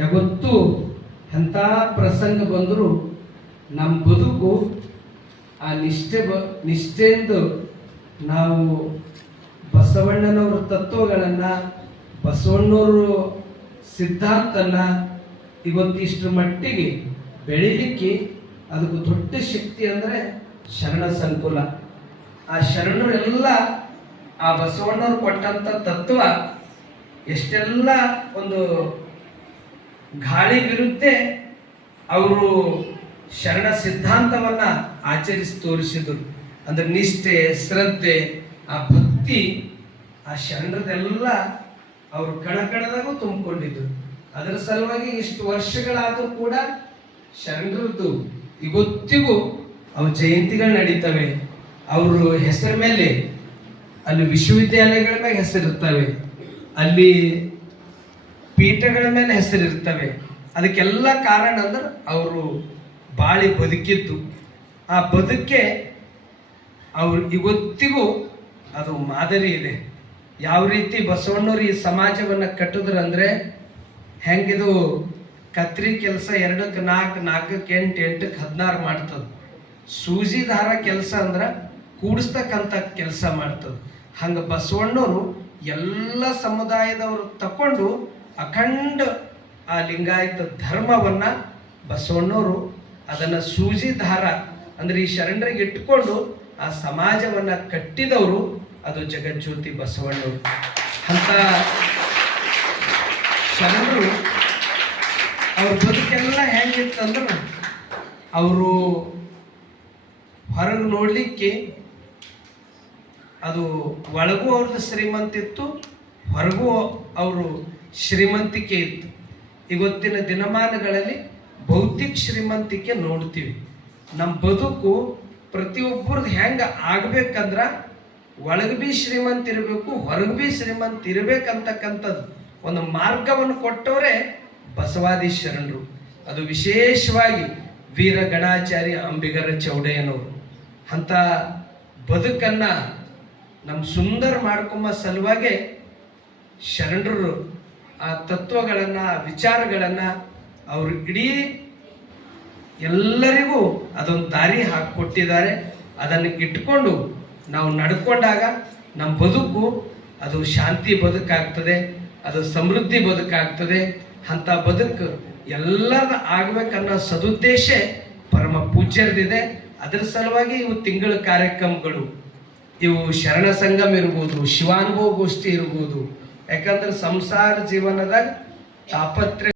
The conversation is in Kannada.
ಯಾವತ್ತೂ ಎಂಥ ಪ್ರಸಂಗ ಬಂದರೂ ನಮ್ಮ ಬದುಕು ಆ ನಿಷ್ಠೆಯಿಂದ ನಾವು ಬಸವಣ್ಣನವರ ತತ್ವಗಳನ್ನು, ಬಸವಣ್ಣವರು ಸಿದ್ಧಾಂತನ ಇವತ್ತಿಷ್ಟರ ಮಟ್ಟಿಗೆ ಬೆಳೀಲಿಕ್ಕೆ ಅದಕ್ಕೆ ದೊಡ್ಡ ಶಕ್ತಿ ಅಂದರೆ ಶರಣ ಸಂಕುಲ. ಆ ಶರಣರೆಲ್ಲ ಆ ಬಸವಣ್ಣವ್ರು ಕೊಟ್ಟಂಥ ತತ್ವ ಎಷ್ಟೆಲ್ಲ ಒಂದು ಗಾಳಿ ವಿರುದ್ಧ ಅವರು ಶರಣ ಸಿದ್ಧಾಂತವನ್ನ ಆಚರಿಸಿ ತೋರಿಸಿದರು. ಅಂದ್ರೆ ನಿಷ್ಠೆ, ಶ್ರದ್ಧೆ, ಆ ಭಕ್ತಿ ಆ ಶರಣರದೆಲ್ಲ ಅವರು ಕಣಕಣದಾಗೂ ತುಂಬಿಕೊಂಡಿದ್ರು. ಅದರ ಸಲುವಾಗಿ ಇಷ್ಟು ವರ್ಷಗಳಾದರೂ ಕೂಡ ಶರಣರದ್ದು ಇವತ್ತಿಗೂ ಅವು ಜಯಂತಿಗಳು ನಡೀತವೆ. ಅವರು ಹೆಸರ ಮೇಲೆ ಅಲ್ಲಿ ವಿಶ್ವವಿದ್ಯಾಲಯಗಳ ಮೇಲೆ ಹೆಸರಿರ್ತವೆ, ಅಲ್ಲಿ ಪೀಠಗಳ ಮೇಲೆ ಹೆಸರಿರ್ತವೆ. ಅದಕ್ಕೆಲ್ಲ ಕಾರಣ ಅಂದ್ರೆ ಅವರು ಬಾಳಿ ಬದುಕಿದ್ದು. ಆ ಬದುಕೆ ಅವ್ರು ಇವತ್ತಿಗೂ ಅದು ಮಾದರಿ ಇದೆ. ಯಾವ ರೀತಿ ಬಸವಣ್ಣವ್ರು ಈ ಸಮಾಜವನ್ನು ಕಟ್ಟಿದ್ರಂದ್ರೆ, ಹೆಂಗಿದು ಕತ್ರಿ ಕೆಲಸ 2ಕ್ಕೆ 4, 4ಕ್ಕೆ 8, 8ಕ್ಕೆ 16 ಮಾಡ್ತದೆ. ಸೂಜಿ ದಾರ ಕೆಲಸ ಅಂದ್ರೆ ಕೂಡಿಸ್ತಕ್ಕಂಥ ಕೆಲಸ ಮಾಡ್ತದೆ. ಹಂಗೆ ಬಸವಣ್ಣವರು ಎಲ್ಲ ಸಮುದಾಯದವರು ತಕೊಂಡು ಅಖಂಡ ಆ ಲಿಂಗಾಯತ ಧರ್ಮವನ್ನ ಬಸವಣ್ಣವರು ಅದನ್ನು ಸೂಜಿ ದಾರ ಅಂದ್ರೆ ಈ ಶರಣರಿಗೆ ಇಟ್ಕೊಂಡು ಆ ಸಮಾಜವನ್ನ ಕಟ್ಟಿದವರು ಅದು ಜಗಜ್ಯೋತಿ ಬಸವಣ್ಣವರು. ಅಂತ ಶರಣರು ಅವ್ರ ಬದುಕೆಲ್ಲ ಹೆಂಗಿತ್ತಂದ್ರೆ, ಅವರು ಹೊರಗೆ ನೋಡ್ಲಿಕ್ಕೆ ಅದು ಒಳಗೂ ಅವ್ರದ್ದು ಶ್ರೀಮಂತಿತ್ತು, ಹೊರಗೂ ಅವರು ಶ್ರೀಮಂತಿಕೆ ಇತ್ತು. ಇವತ್ತಿನ ದಿನಮಾನಗಳಲ್ಲಿ ಭೌತಿಕ ಶ್ರೀಮಂತಿಕೆ ನೋಡ್ತೀವಿ. ನಮ್ಮ ಬದುಕು ಪ್ರತಿಯೊಬ್ಬರದ್ದು ಹೆಂಗೆ ಆಗ್ಬೇಕಂದ್ರ ಒಳಗೆ ಬಿ ಶ್ರೀಮಂತ ಇರಬೇಕು, ಹೊರಗೆ ಬಿ ಶ್ರೀಮಂತ ಇರಬೇಕಂತಕ್ಕಂಥದ್ದು ಒಂದು ಮಾರ್ಗವನ್ನು ಕೊಟ್ಟವರೇ ಬಸವಾದಿ ಶರಣರು. ಅದು ವಿಶೇಷವಾಗಿ ವೀರ ಗಣಾಚಾರ್ಯ ಅಂಬಿಗರ ಚೌಡಯ್ಯನವರು. ಅಂಥ ಬದುಕನ್ನ ನಮ್ಮ ಸುಂದರ ಮಾಡ್ಕೊಂಬ ಸಲುವಾಗಿ ಶರಣರು ಆ ತತ್ವಗಳನ್ನು, ವಿಚಾರಗಳನ್ನು ಅವರು ಇಡೀ ಎಲ್ಲರಿಗೂ ಅದೊಂದು ದಾರಿ ಹಾಕಿಕೊಟ್ಟಿದ್ದಾರೆ. ಅದನ್ನು ಇಟ್ಕೊಂಡು ನಾವು ನಡ್ಕೊಂಡಾಗ ನಮ್ಮ ಬದುಕು ಅದು ಶಾಂತಿ ಬದುಕಾಗ್ತದೆ, ಅದು ಸಮೃದ್ಧಿ ಬದುಕಾಗ್ತದೆ. ಅಂಥ ಬದುಕು ಎಲ್ಲರ ಆಗ್ಬೇಕನ್ನೋ ಸದುದ್ದೇಶ ಪರಮ ಪೂಜ್ಯರದಿದೆ. ಅದರ ಸಲುವಾಗಿ ಇವು ತಿಂಗಳ ಕಾರ್ಯಕ್ರಮಗಳು, ಇವು ಶರಣ ಸಂಗಮ ಇರ್ಬೋದು, ಶಿವಾನುಭವ ಗೋಷ್ಠಿ ಇರ್ಬೋದು. ಯಾಕಂದ್ರೆ ಸಂಸಾರ ಜೀವನದಾಗ ತಾಪತ್ರೆ